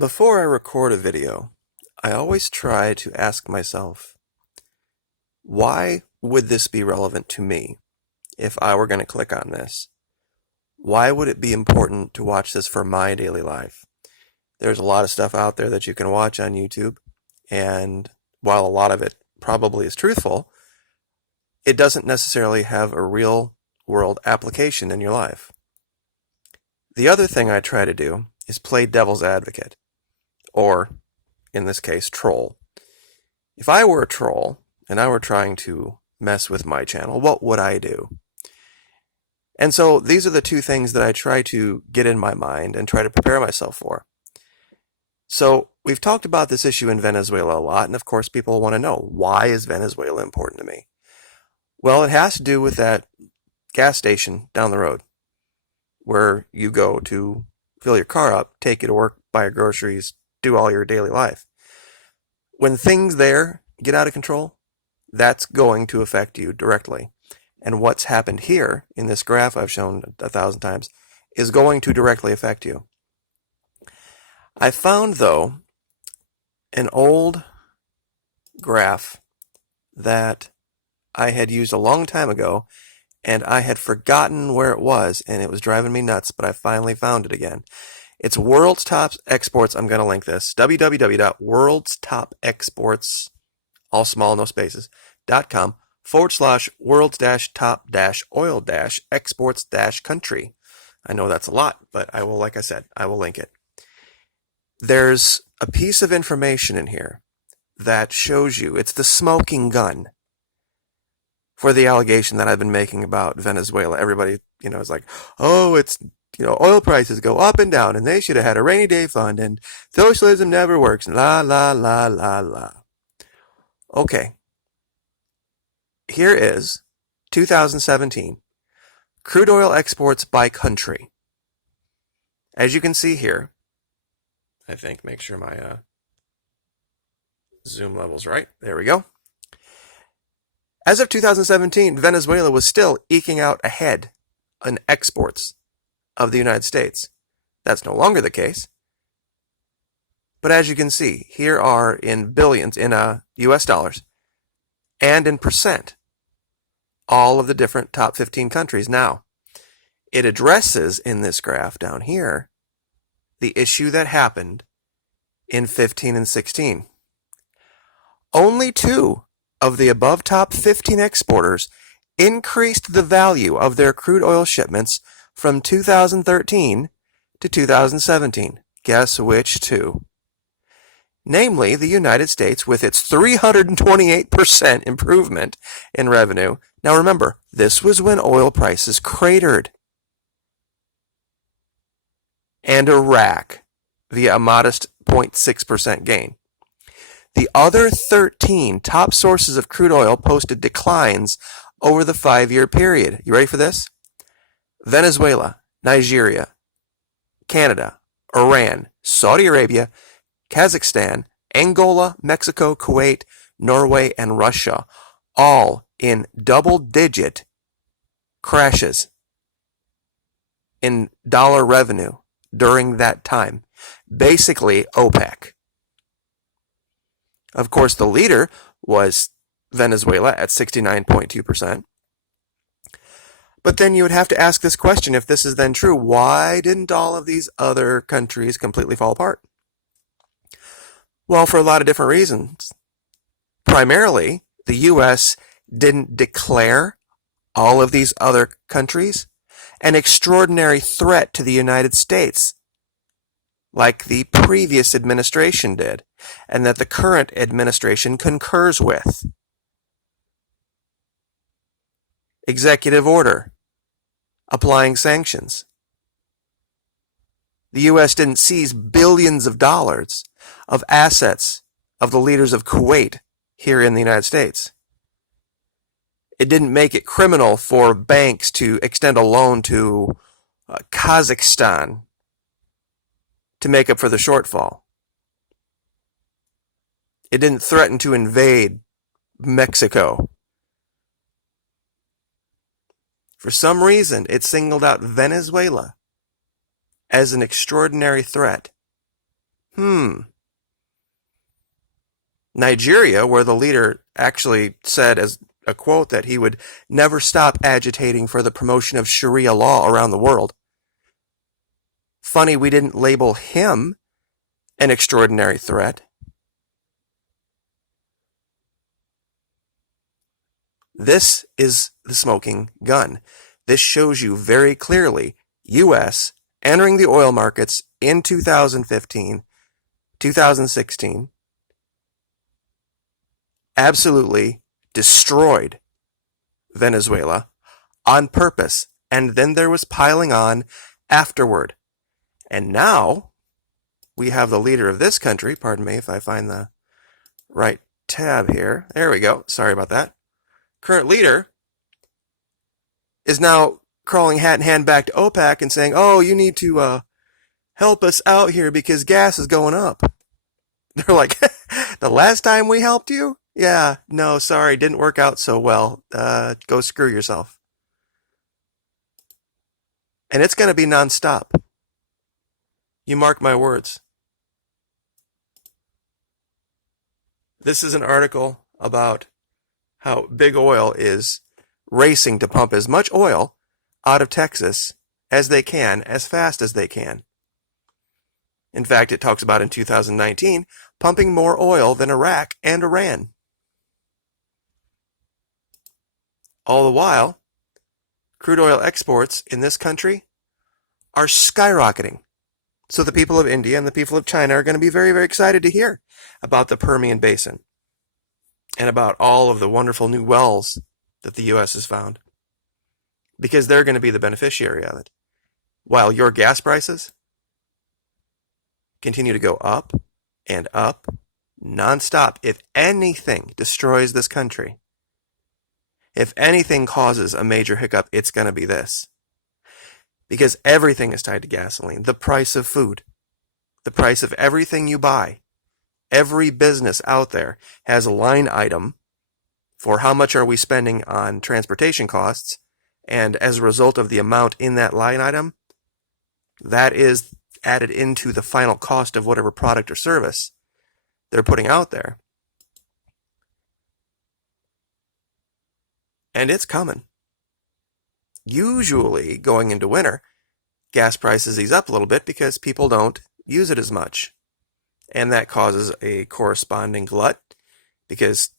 Before I record a video, I always try to ask myself, why would this be relevant to me if I were going to click on this? Why would it be important to watch this for my daily life? There's a lot of stuff out there that you can watch on YouTube, and while a lot of it probably is truthful, it doesn't necessarily have a real world application in your life. The other thing I try to do is play devil's advocate, or in this case, troll. If I were a troll and I were trying to mess with my channel, what would I do? And so these are the two things that I try to get in my mind and try to prepare myself for. So we've talked about this issue in Venezuela a lot, and of course people want to know, why is Venezuela important to me? Well, it has to do with that gas station down the road where you go to fill your car up, take you to work, buy your groceries, do all your daily life. When things there get out of control, that's going to affect you directly. And what's happened here in this graph I've shown 1,000 times is going to directly affect you. I found, though, an old graph that I had used a long time ago, and I had forgotten where it was, and it was driving me nuts, but I finally found it again. It's World's Top Exports. I'm going to link this. www.worldstopexports, all small, no spaces, .com/world's-top-oil-exports-country. I know that's a lot, but I will, like I said, I will link it. There's a piece of information in here that shows you, it's the smoking gun for the allegation that I've been making about Venezuela. Everybody, is like, oh, it's, oil prices go up and down, and they should have had a rainy day fund, and socialism never works, la, la, la, la, la. Okay. Here is 2017 crude oil exports by country. As you can see here, I think, make sure my zoom level's right. There we go. As of 2017, Venezuela was still eking out ahead on exports of the United States. That's no longer the case. But as you can see, here are in billions, in US dollars, and in percent, all of the different top 15 countries. Now, it addresses in this graph down here the issue that happened in 15 and 16. Only two of the above top 15 exporters increased the value of their crude oil shipments from 2013 to 2017. Guess which two? Namely, the United States with its 328% improvement in revenue. Now remember, this was when oil prices cratered. And Iraq via a modest 0.6% gain. The other 13 top sources of crude oil posted declines over the 5-year period. You ready for this? Venezuela, Nigeria, Canada, Iran, Saudi Arabia, Kazakhstan, Angola, Mexico, Kuwait, Norway, and Russia, all in double-digit crashes in dollar revenue during that time. Basically, OPEC. Of course, the leader was Venezuela at 69.2%. But then you would have to ask this question, if this is then true, why didn't all of these other countries completely fall apart? Well, for a lot of different reasons. Primarily, the U.S. didn't declare all of these other countries an extraordinary threat to the United States, like the previous administration did, and that the current administration concurs with. Executive order applying sanctions. The U.S. didn't seize billions of dollars of assets of the leaders of Kuwait here in the United States. It didn't make it criminal for banks to extend a loan to Kazakhstan to make up for the shortfall. It didn't threaten to invade Mexico. For some reason, it singled out Venezuela as an extraordinary threat. Nigeria, where the leader actually said as a quote that he would never stop agitating for the promotion of Sharia law around the world. Funny we didn't label him an extraordinary threat. This is the smoking gun. This shows you very clearly U.S. entering the oil markets in 2015, 2016, absolutely destroyed Venezuela on purpose, and then there was piling on afterward. And now we have the leader of this country, pardon me if I find the right tab here. There we go. Sorry about that. Current leader is now crawling hat in hand back to OPEC and saying, oh, you need to help us out here because gas is going up. They're like, the last time we helped you? Yeah, no, sorry, didn't work out so well. Go screw yourself. And it's going to be nonstop. You mark my words. This is an article about how big oil is racing to pump as much oil out of Texas as they can, as fast as they can. In fact, it talks about in 2019, pumping more oil than Iraq and Iran. All the while, crude oil exports in this country are skyrocketing. So the people of India and the people of China are going to be very, very excited to hear about the Permian Basin and about all of the wonderful new wells that the U.S. has found, because they're going to be the beneficiary of it. While your gas prices continue to go up and up nonstop. If anything destroys this country, if anything causes a major hiccup, it's going to be this. Because everything is tied to gasoline. The price of food, the price of everything you buy. Every business out there has a line item for how much are we spending on transportation costs, and as a result of the amount in that line item, that is added into the final cost of whatever product or service they're putting out there. And it's coming. Usually, going into winter, gas prices ease up a little bit because people don't use it as much. And that causes a corresponding glut because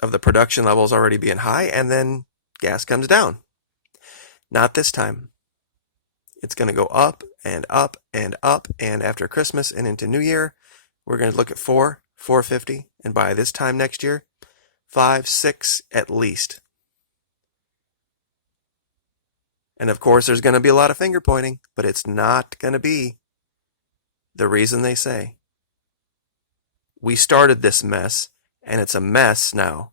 of the production levels already being high, and then gas comes down. Not this time. It's going to go up and up and up, and after Christmas and into New Year, we're going to look at $4.50, and by this time next year, $5, $6 at least. And of course, there's going to be a lot of finger pointing, but it's not going to be the reason they say. We started this mess, and it's a mess now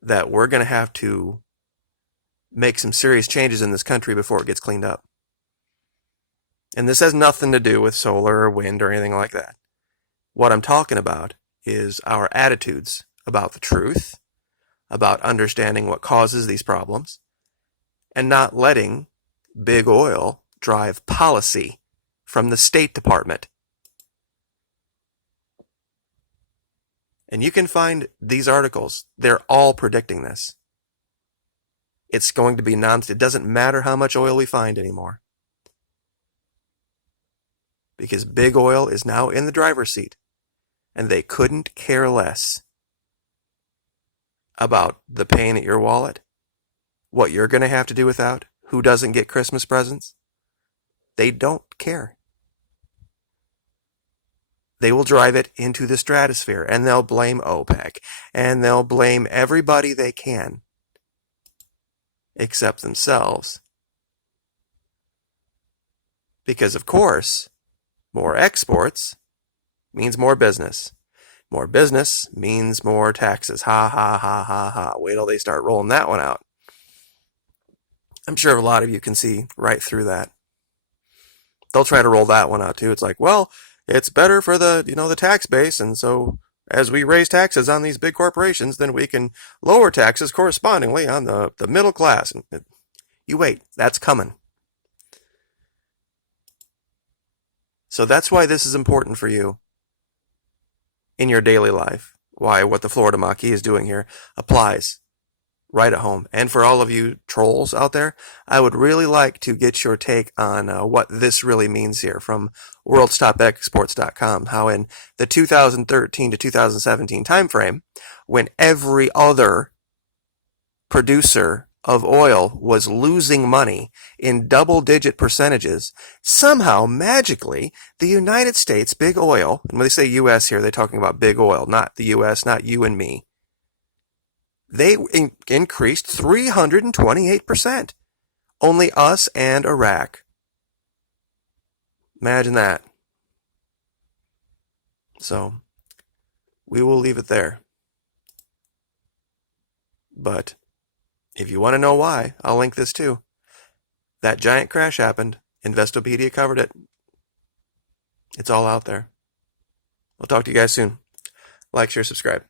that we're going to have to make some serious changes in this country before it gets cleaned up. And this has nothing to do with solar or wind or anything like that. What I'm talking about is our attitudes about the truth, about understanding what causes these problems, and not letting big oil drive policy from the State Department. And you can find these articles. They're all predicting this. It's going to be it doesn't matter how much oil we find anymore. Because big oil is now in the driver's seat. And they couldn't care less about the pain at your wallet, what you're going to have to do without, who doesn't get Christmas presents. They don't care. They will drive it into the stratosphere, and they'll blame OPEC, and they'll blame everybody they can, except themselves. Because, of course, more exports means more business. More business means more taxes. Ha, ha, ha, ha, ha. Wait till they start rolling that one out. I'm sure a lot of you can see right through that. They'll try to roll that one out too. It's like, well, it's better for the tax base, and so as we raise taxes on these big corporations, then we can lower taxes correspondingly on the middle class. And you wait, that's coming. So that's why this is important for you in your daily life. Why what the Florida Maquis is doing here applies right at home. And for all of you trolls out there, I would really like to get your take on what this really means here from worldstopexports.com, how in the 2013 to 2017 timeframe, when every other producer of oil was losing money in double-digit percentages, somehow, magically, the United States, big oil, and when they say U.S. here, they're talking about big oil, not the U.S., not you and me, they increased 328%. Only us and Iraq. Imagine that. So, we will leave it there. But if you want to know why, I'll link this too. That giant crash happened. Investopedia covered it. It's all out there. I'll talk to you guys soon. Like, share, subscribe.